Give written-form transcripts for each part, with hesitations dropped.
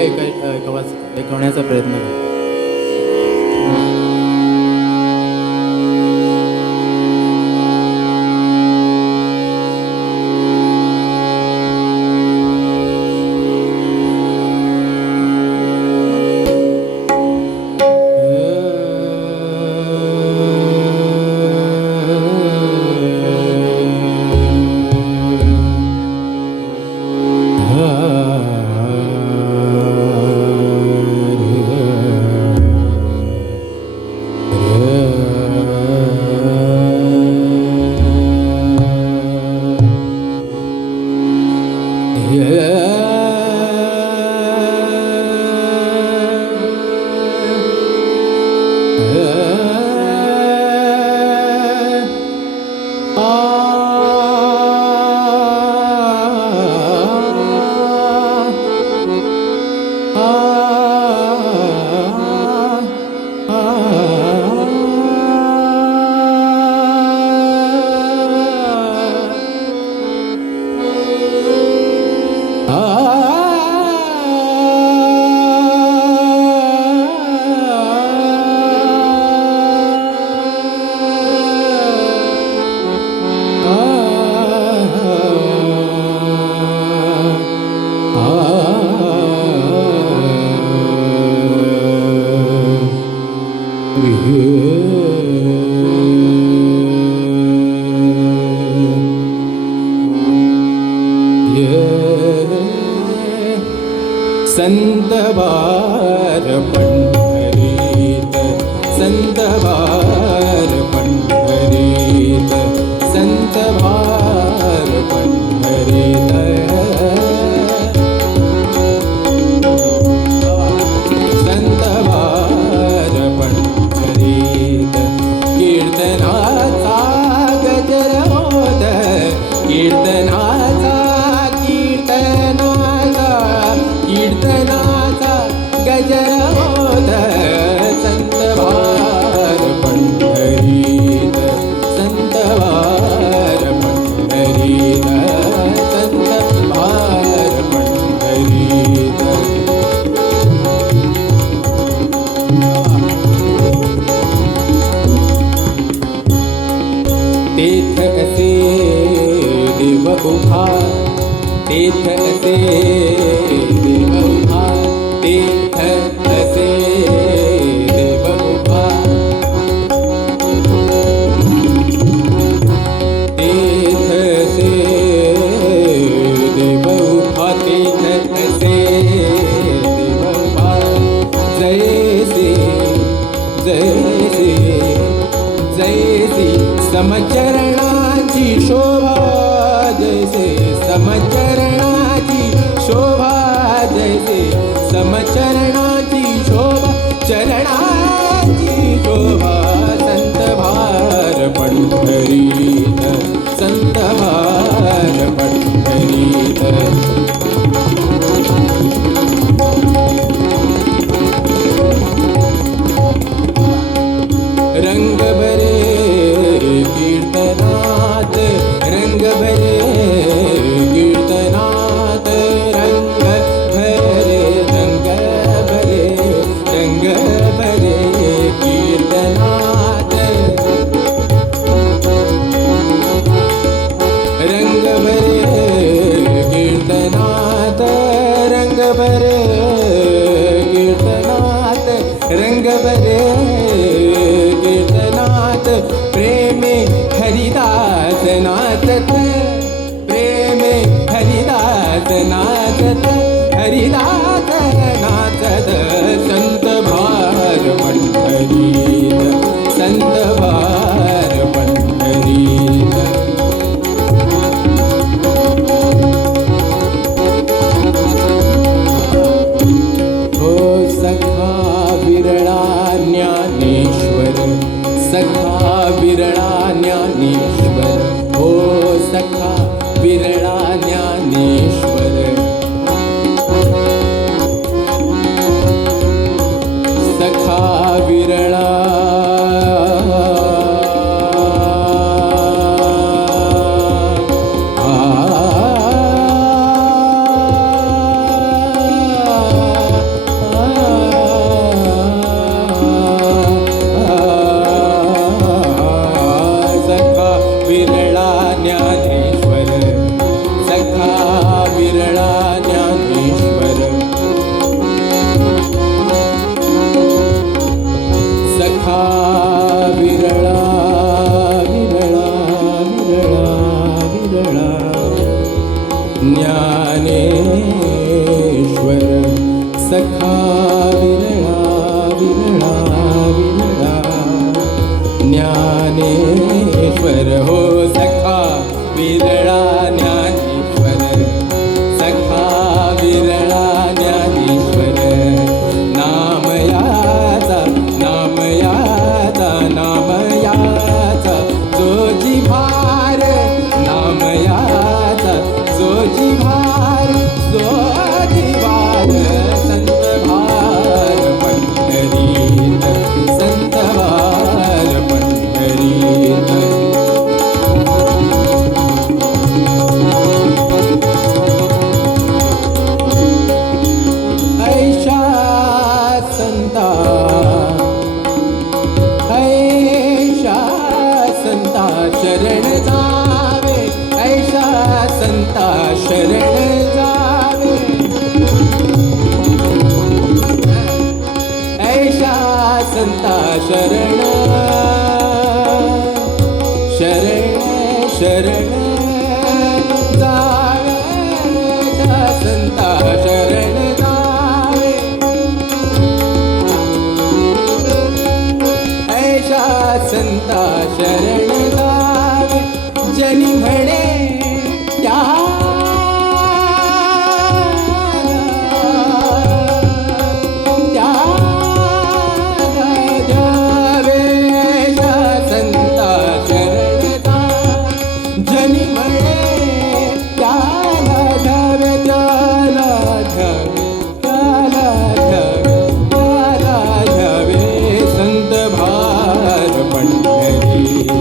ऐकवण्याचा प्रयत्न करू. संतवार पंढरीत, संतवार पंढरीत, संतवार पंढरीत, संतवार पंढरीत. कीर्तनाचा गजर होत, कीर्तनाचा कीर्तनाचा गजर होत. संतवार पंढरीत, संतवार पंढरीत, संतवार पंढरीत. तेथ असे देव उभा, तेथ असे देव उभा, तेथ असे देव उभा, तेथ असे देव उभा, तेथ असे देव उभा. जैसे जैसे जैसे समचरणाची शोभा, जैसे समचरणाची शोभा, जैसे समचरणाची शोभा, चरणाची शोभा. संतवार पंढरीत, संतवार पंढरीत. रंग भरे कीर्तनात, रंग भरे कीर्तनात, रंग भरे, रंग भरे, रंग भरे कीर्तनात, रंग भरे कीर्तनात, रंग भरे कीर्तनात, रंग भरे कीर्तनात. प्रेमे हरिदास नाचत, प्रेमे हरिदास नाचत, हरिदास नाचत. संतवार पंढरीत, संतवार पंढरीत. हो सखा विरळा ज्ञान सखा विरळा विरळा विरळा ज्ञानेश्वर हो सखा विरळा ज्ञानेश्वर सखा विरळा ज्ञानेश्वर नामयाचा नामयाचा नामयाचा जो जिव्हार नामयाचा जो जिव्हार जो जिव्हार संत भार पंढरीत संत भार पंढरीत ऐशा संता शरण जावे ऐशा संता शरण जावे ऐशा संता शरण शरण शरण जावे ऐशा संता शरण जावे ऐशा संता शरण जावे जनी म्हणे जावे ऐशा संता शरण जावे जनी म्हणे त्याला जावे त्याला जावे त्याला जावे त्याला जावे संत भार पंढरीत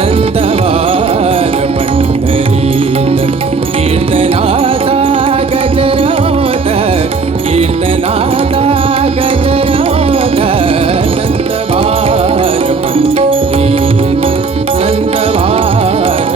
संत भार पंढरीत कीर्तनाचा गजर होत कीर्तनाचा गजर होत संत भार पंढरीत संत भार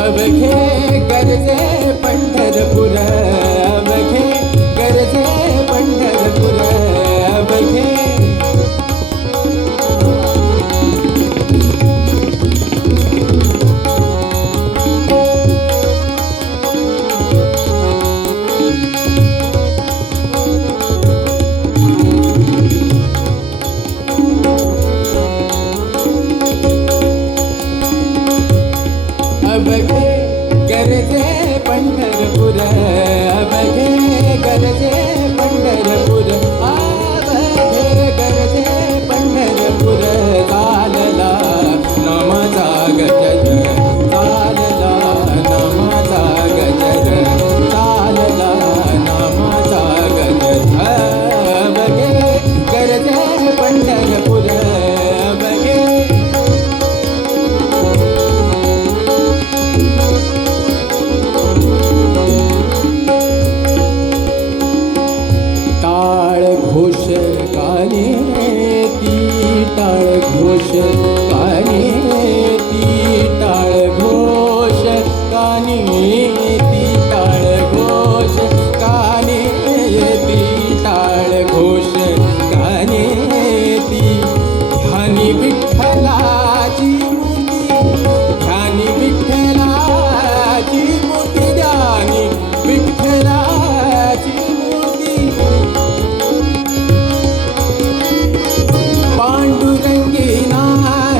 अवघे गरजे पंढरपूर अवघे गरजे पंढरपूर अवघे अवघे गरजे पंढरपूर अवघे गरजे पंढरपूर अवघे गरजे पंढरपूर चालला नामाचा गजर चालला नामाचा गजर चालला नामाचा गजर अवघे गरजे पंढरपूर अवघे टाळ घोष काने ती टाळ घोष काने ती टाळ घोष काने ती टाळ घोष काने ती टाळ घोष काने ती ध्यानी विठ्ठलाची मूर्ती ध्यानी विठ्ठलाची मूर्ती ध्यानी विठ्ठलाची मूर्ती पांडुरंगी नाही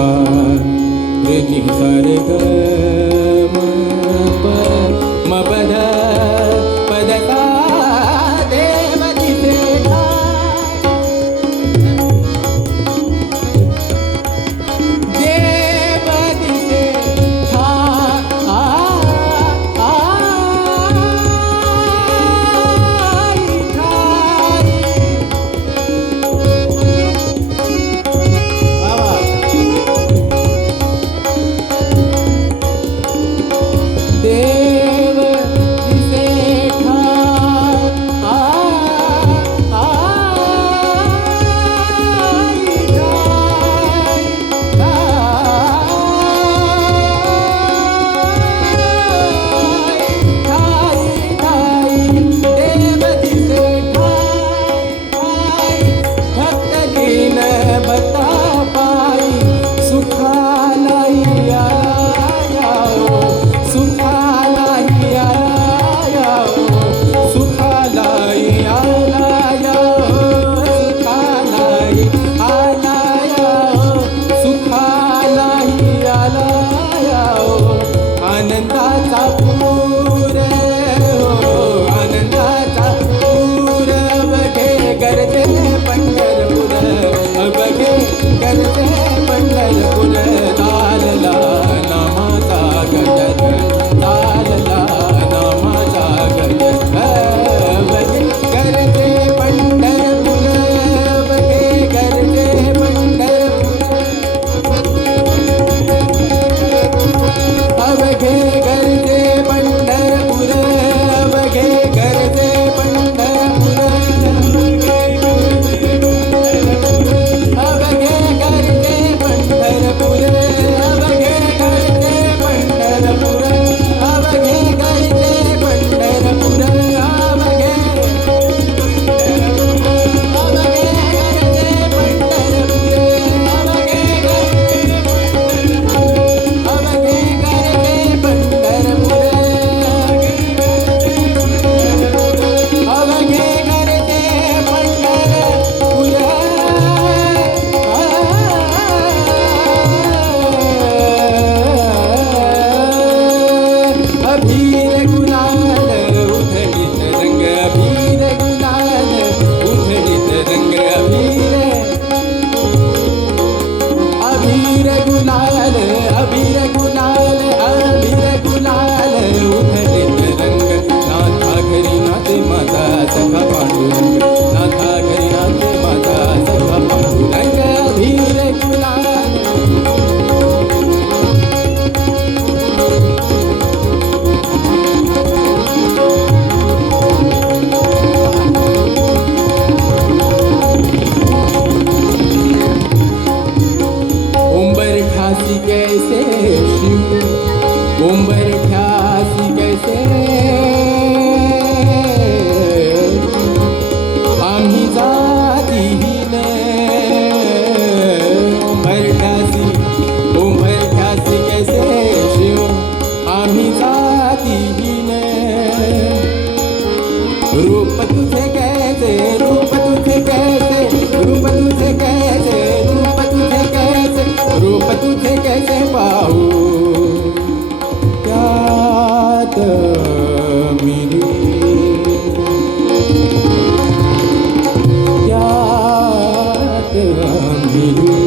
सा रे नि सा रे ग म प ध पद सा देव दिसे देव दिसे देव दिसे भक्त दीन बता पाई सुखाला सुखाला सुखाला सुखाला आनंदाचा पूर आनंदाचा पूर बघे करते पंढरपूर बघे करते पंढरपूर चालला नामाचा गजर चालला नामाचा गजर बघे करते पंढरपूर बघे करते पंढरपूर अवघे करते पंढरपूर अवघे करते पंढरपूर अवघे करते पंढरपूर अवघे करते पंढरपूर अवघे करते पंढरपूर अवघे अभीर गुलाल उधळीत रंग अभीर गुलाल उधळीत रंग अभीर गुलाल अभीर गुलाल अभीर गुलाल उधळीत रंग नाथा घरी नाते माझा सखा पांडुरंग नाथा घरी नाते माझा सखा पांडुरंग अभीर गुलाल उंबर ठासी कैसे शिव उंबर ठासी कैसे आम्ही जातीहीन उंबर ठासी कैसे शिव आम्ही जातीहीन रूप तुझे कैसे रूप तुझे कैसे रूप तुझे कैसे रूप तुझे कैसे रूप तुझे कैसे पाहू त्यात मिली त्यात मिली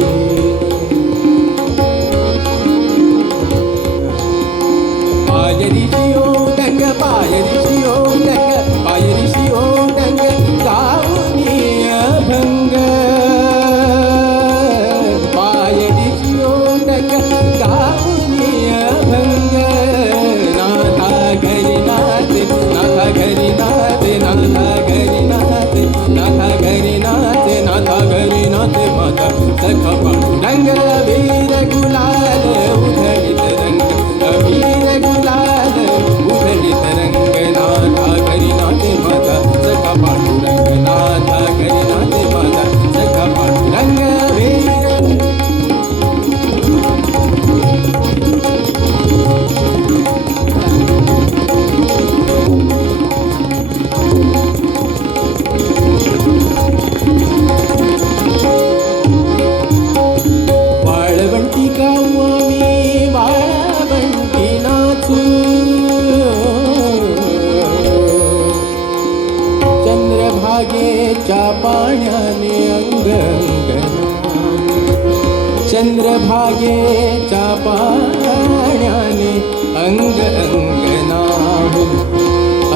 पायरीची ओढंग पायरीची ओढंग पायरीची ओढंग गाऊनी अभंग पायरीची ओढंग गाऊनी पाण्याने अंग अंगना चंद्रभागेच्या पाण्याने अंग अंगना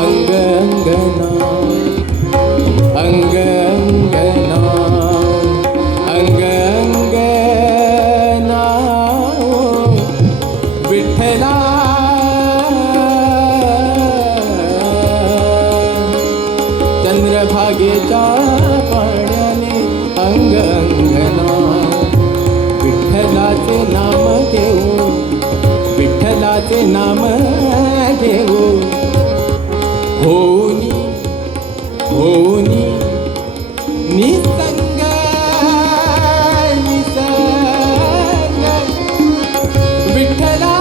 अंग अंगना अंग अंगना अंग अंगना विठ्ठला चंद्रभागेच्या पाण्याने अंग अंगना विठ्ठलाचे नाम घेऊ विठ्ठलाचे नाम घेऊ होनी होनी निसंग निसंग विठ्ठला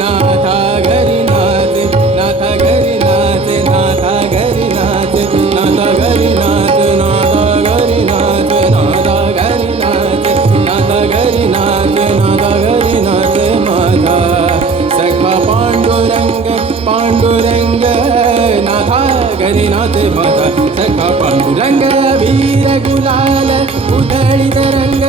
नाथा घरी नाचे नाथा घरी नाचे नाथा घरी नाचे नाथा घरी नाचे नाथा घरी नाचे नाथा घरी नाचे नाथा घरी नाचे नाथा घरी नाचे माझा सखा पांडुरंग पांडुरंग नाथा घरी नाचे माझा सखा पांडुरंग वीर गुलाल उधळीत रंग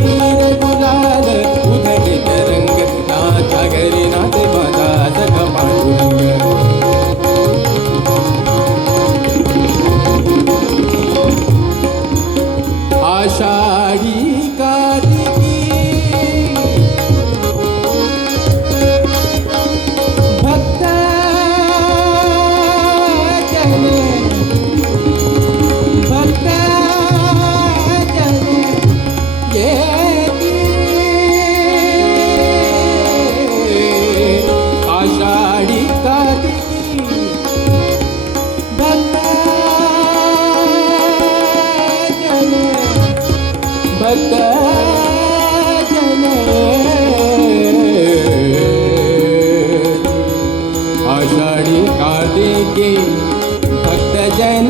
वीर गुलाल उधळीत रंग नाथा घरी नाचे माझा सखा पांडुरंग आषाढी कार्तिकी भक्त जने भक्त जने येती आषाढी कार्तिकी भक्त जने भक्त जने आषाढी कार्तिकी भक्त जन